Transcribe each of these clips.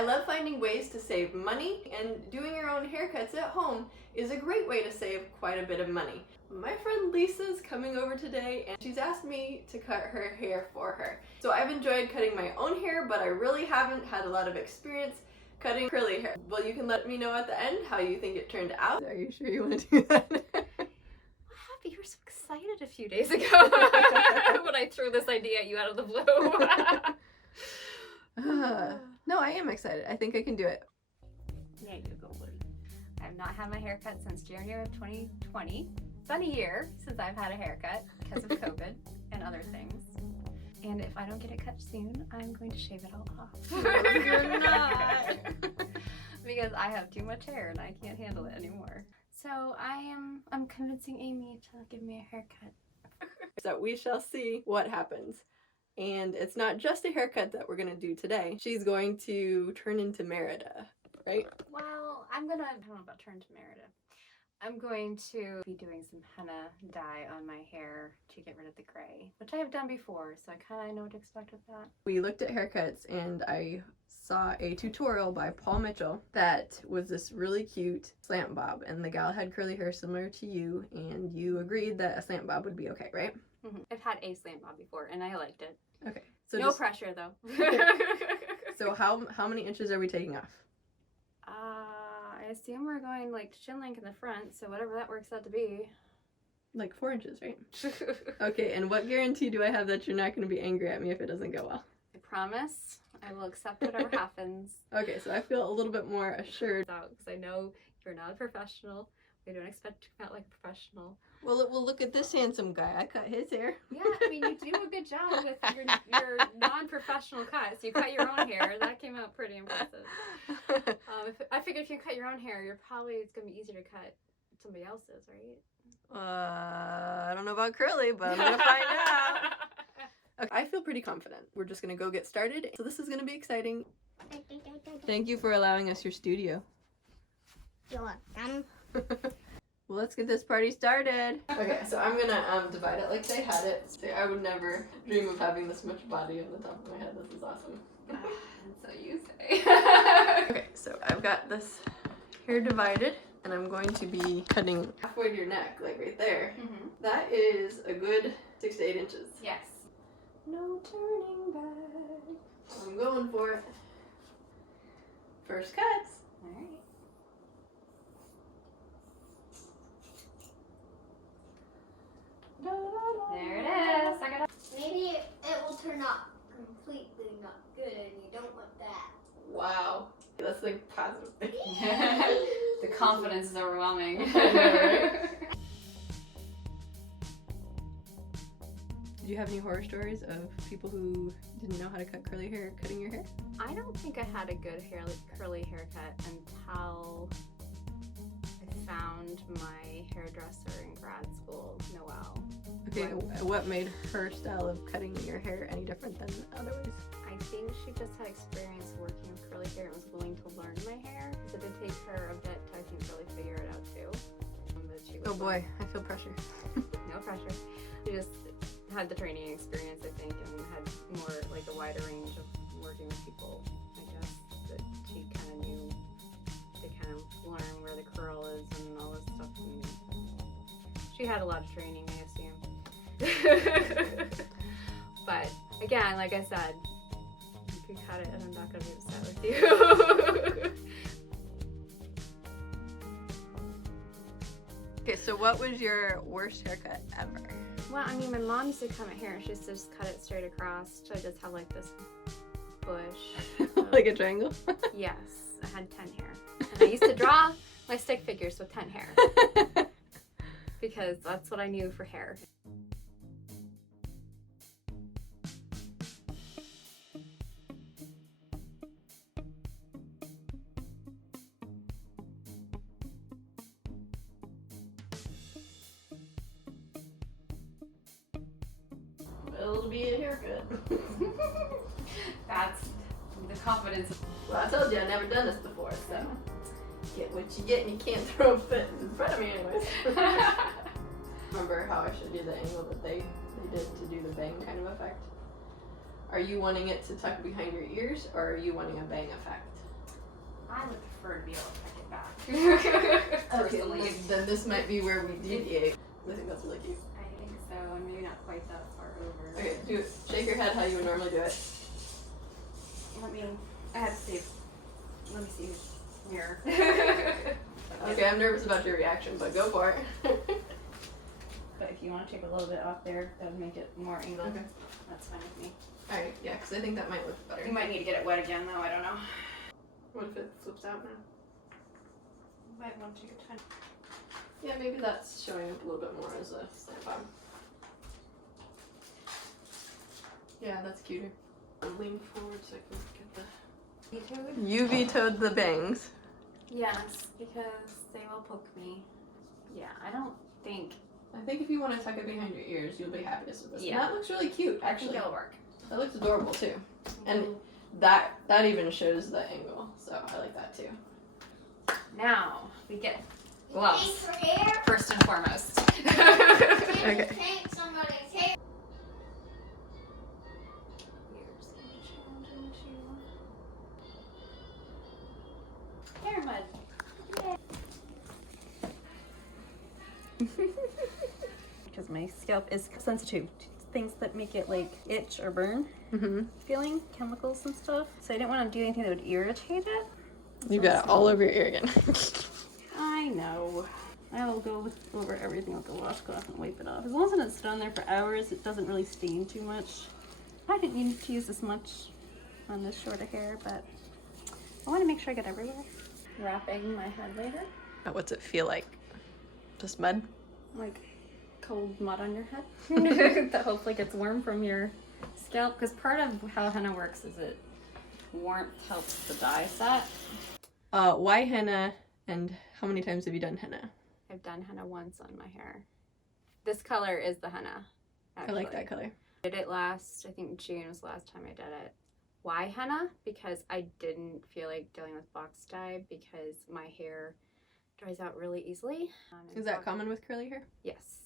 I love finding ways to save money, and doing your own haircuts at home is a great way to save quite a bit of money. My friend Lisa's coming over today and she's asked me to cut her hair for her. So I've enjoyed cutting my own hair, but I really haven't had a lot of experience cutting curly hair. Well, you can let me know at the end how you think it turned out. Are you sure you want to do that? You were so excited a few days ago when I threw this idea at you out of the blue. No, I am excited. I think I can do it. Yeah, you go. I've not had my haircut since January of 2020. It's been a year since I've had a haircut because of COVID and other things. And if I don't get it cut soon, I'm going to shave it all off. No, you're not. Because I have too much hair and I can't handle it anymore. So I'm convincing Amy to give me a haircut. So we shall see what happens. And it's not just a haircut that we're gonna do today. She's going to turn into Merida, right? Well, I don't know about turn to Merida. I'm going to be doing some henna dye on my hair to get rid of the gray, which I have done before, so I kind of know what to expect with that. We looked at haircuts and I saw a tutorial by Paul Mitchell that was this really cute slant bob, and the gal had curly hair similar to you, and you agreed that a slant bob would be okay, right? Mm-hmm. I've had a slant bob before and I liked it. Okay. So no pressure though. So how many inches are we taking off? I assume we're going like chin length in the front, so whatever that works out to be. Like 4 inches, right? Okay, and what guarantee do I have that you're not going to be angry at me if it doesn't go well? I promise. I will accept whatever happens. Okay, so I feel a little bit more assured. Because I know you're not a professional. We don't expect you to cut like a professional. Well, look at this handsome guy. I cut his hair. Yeah, I mean, you do a good job with your non-professional cuts. You cut your own hair. That came out pretty impressive. I figured if you cut your own hair, it's going to be easier to cut somebody else's, right? I don't know about curly, but I'm going to find out. Okay, I feel pretty confident. We're just going to go get started. So this is going to be exciting. Thank you for allowing us your studio. You're welcome. Well, let's get this party started. Okay, so I'm gonna divide it like they had it. So I would never dream of having this much body on the top of my head. This is awesome. So you say. Okay, so I've got this hair divided, and I'm going to be cutting halfway to your neck, like right there. Mm-hmm. That is a good 6 to 8 inches. Yes. No turning back. I'm going for it. First cuts. All right. There it is. I got Maybe it will turn out completely not good and you don't want that. Wow. Let's think positive. The confidence is overwhelming. Did you have any horror stories of people who didn't know how to cut curly hair cutting your hair? I don't think I had a good curly haircut until I found my hairdresser in grad school, Noelle. Okay, what made her style of cutting your hair any different than otherwise? I think she just had experience working with curly hair and was willing to learn my hair. Because it did take her a bit to, I think, really figure it out too. Oh boy, I feel pressure. No pressure. She just had the training experience, I think, and had more like a wider range of working with people. I guess that she kind of knew to kind of learn where the curl is and all this stuff. And she had a lot of training, I assume. But again, like I said, you can cut it and I'm not going to be upset with you. Okay, so what was your worst haircut ever? Well, I mean, my mom used to come at hair and she used to just cut it straight across. So I just had like this bush. Like a triangle? Yes, I had 10 hair. And I used to draw my stick figures with 10 hair. Because that's what I knew for hair. It'll be a haircut. That's the confidence. Well, I told you I've never done this before, so get what you get and you can't throw a fit in front of me anyways. Remember how I showed you the angle that they did to do the bang kind of effect? Are you wanting it to tuck behind your ears, or are you wanting a bang effect? I would prefer to be able to tuck it back. Personally. Okay, then this might be where we deviate. I think that's really cute. I think so, and maybe not quite that far over. Okay, do it. Shake your head how you would normally do it. I have to see. Let me see. Mirror. Okay, I'm nervous about your reaction, but go for it. But if you want to take a little bit off there, that would make it more angled. Okay. That's fine with me. Alright, yeah, because I think that might look better. You might need to get it wet again, though. I don't know. What if it flips out now? You might want to take your time. Yeah, maybe that's showing up a little bit more as a snap-on. Yeah, that's cuter. I'll lean forward so I can get the... You vetoed the bangs. Yes, because they will poke me. Yeah, I don't think. I think if you want to tuck it behind your ears, you'll be happiest with this. Yeah. And that looks really cute, I actually. think it'll work. That looks adorable, too. And that even shows the angle, so I like that, too. Now, we get Thanks gloves, for hair. first and foremost. Okay. Paint somebody's hair. Hair mud. Because my scalp is sensitive to things that make it like itch or burn, feeling chemicals and stuff. So I didn't want to do anything that would irritate it. You got it all over your ear again. I know. I'll go over everything with the washcloth and wipe it off. As long as it's done there for hours, it doesn't really stain too much. I didn't need to use this much on this short of hair, but I want to make sure I get everywhere. Wrapping my head later. What's it feel like? Just mud? Like cold mud on your head that hopefully gets warm from your scalp. Because part of how henna works is it warmth helps the dye set. Why henna, and how many times have you done henna? I've done henna once on my hair. This color is the henna. Actually. I like that color. Did it last, I think June was the last time I did it. Why henna? Because I didn't feel like dealing with box dye because my hair dries out really easily. Is that common with curly hair? Yes.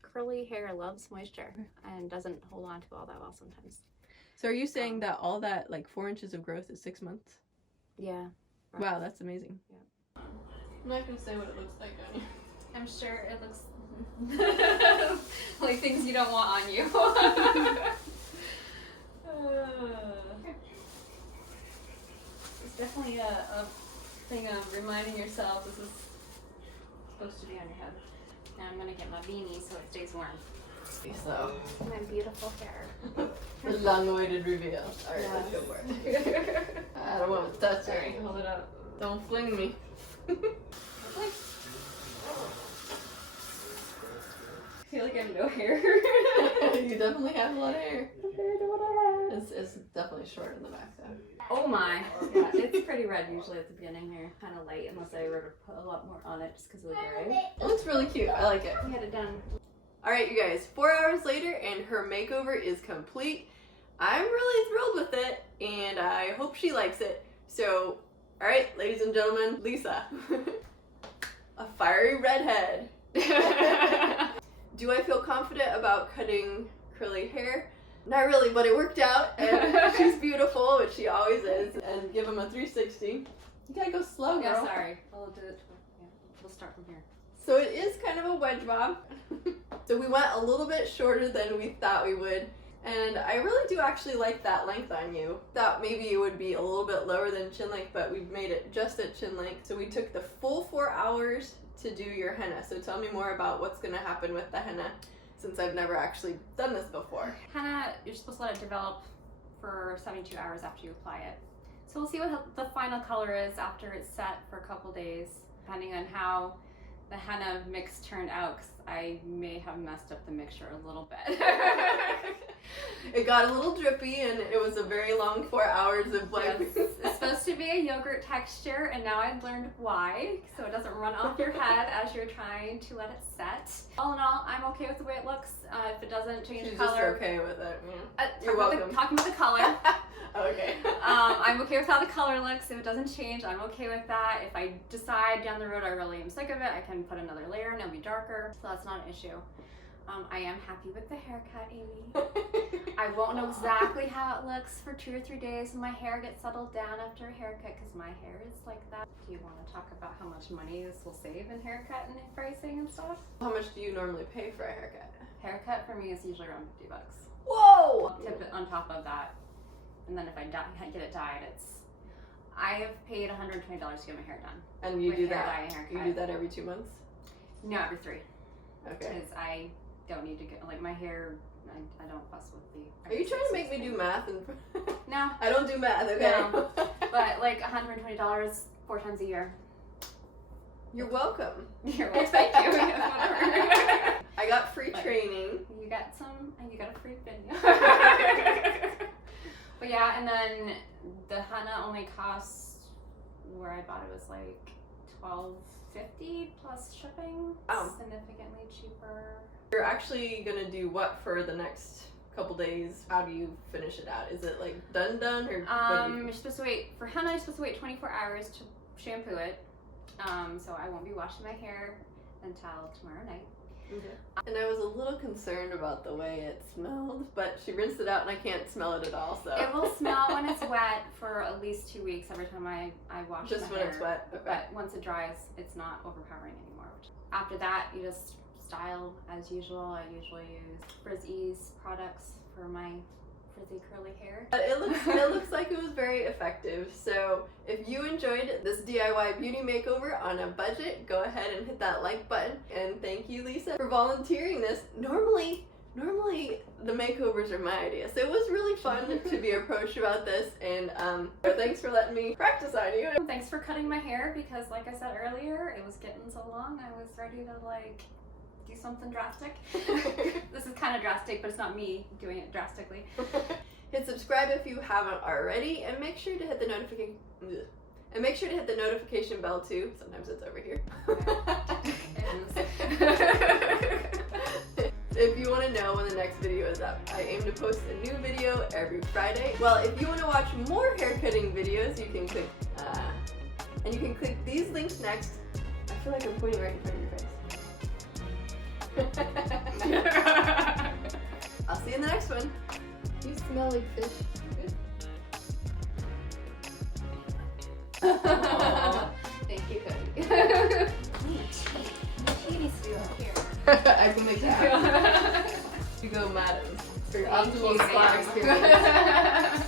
Curly hair loves moisture and doesn't hold on to all that well sometimes. So are you saying that all that, like 4 inches of growth is 6 months? Yeah. Right. Wow, that's amazing. Yeah. I'm not going to say what it looks like on you. I'm sure it looks like things you don't want on you. It's definitely a thing of reminding yourself this is supposed to be on your head. Now I'm gonna get my beanie so it stays warm. So, My beautiful hair. the long-awaited reveal. Alright, let's go for it. I don't want to touch it. Alright, hold it up. Don't fling me. I feel like I have no hair. You definitely have a lot of hair. Compared to what I have. It's definitely short in the back though. Oh my. Yeah, it's pretty red usually at the beginning here. Kind of light unless I were to put a lot more on it just because of the gray. It looks really cute. I like it. We had it done. Alright, you guys, 4 hours later and her makeover is complete. I'm really thrilled with it and I hope she likes it. So, alright, ladies and gentlemen, Lisa. A fiery redhead. Do I feel confident about cutting curly hair? Not really, but it worked out and she's beautiful, which she always is. And give him a 360. You gotta go slow, girl. Yeah, sorry. I'll do it. Yeah, we'll start from here. So it is kind of a wedge bob. So we went a little bit shorter than we thought we would. And I really do actually like that length on you. Thought maybe it would be a little bit lower than chin length, but we made it just at chin length. So we took the full 4 hours to do your henna. So tell me more about what's gonna happen with the henna since I've never actually done this before. Henna, you're supposed to let it develop for 72 hours after you apply it. So we'll see what the final color is after it's set for a couple days, depending on how the henna mix turned out, because I may have messed up the mixture a little bit. It got a little drippy and it was a very long 4 hours of like... Yes. It's supposed to be a yogurt texture, and now I've learned why, so it doesn't run off your head as you're trying to let it set. All in all, I'm okay with the way it looks. If it doesn't change She's color... just okay with it, yeah. You're welcome. Talking about the color. Okay. I'm okay with how the color looks. If it doesn't change, I'm okay with that. If I decide down the road I really am sick of it, I can put another layer and it'll be darker, so that's not an issue. I am happy with the haircut, Amy. I won't know exactly how it looks for 2 or 3 days when my hair gets settled down after a haircut because my hair is like that. Do you want to talk about how much money this will save in haircut and pricing and stuff? How much do you normally pay for a haircut? Haircut for me is usually around $50. Whoa! I'll tip it on top of that, and then if I get it dyed, I have paid $120 to get my hair done. And you with do hair that? dye and haircut. You do that every 2 months? No, every 3. Okay. Because I don't need to get, like, my hair, I don't fuss with the... Are you trying to make me do math? No. I don't do math, okay? No. But like $120 4 times a year. You're welcome. You're welcome. Thank you. Whatever. I got free training. You got a free video. But yeah, and then the henna only costs, where I bought it was like $12.50 plus shipping. Oh. Significantly cheaper. You're actually gonna do what for the next couple days? How do you finish it out? Is it like done or what do you... You're supposed to wait for henna. You're supposed to wait 24 hours to shampoo it. So I won't be washing my hair until tomorrow night. Okay. And I was a little concerned about the way it smelled, but she rinsed it out and I can't smell it at all. So it will smell when it's wet for at least 2 weeks every time I wash just my when hair. it's wet. Okay. But once it dries, it's not overpowering anymore. After that, you just style as usual. I usually use Frizz-Ease products for my frizzy curly hair. But it looks like it was very effective. So if you enjoyed this DIY beauty makeover on a budget, go ahead and hit that like button. And thank you, Lisa, for volunteering this. Normally the makeovers are my idea. So it was really fun to be approached about this, and thanks for letting me practice on you. Thanks for cutting my hair because, like I said earlier, it was getting so long I was ready to like do something drastic. This is kind of drastic, but it's not me doing it drastically. Hit subscribe if you haven't already, and make sure to hit the notification bell too. Sometimes it's over here. If you want to know when the next video is up, I aim to post a new video every Friday. Well, if you want to watch more haircutting videos, you can click these links next. I feel like I'm pointing right in front of your face. I'll see you in the next one. You smell like fish. Thank you, Cody. He needs to be up here. I can make that happen. You go, madam, for your optimal spa experience.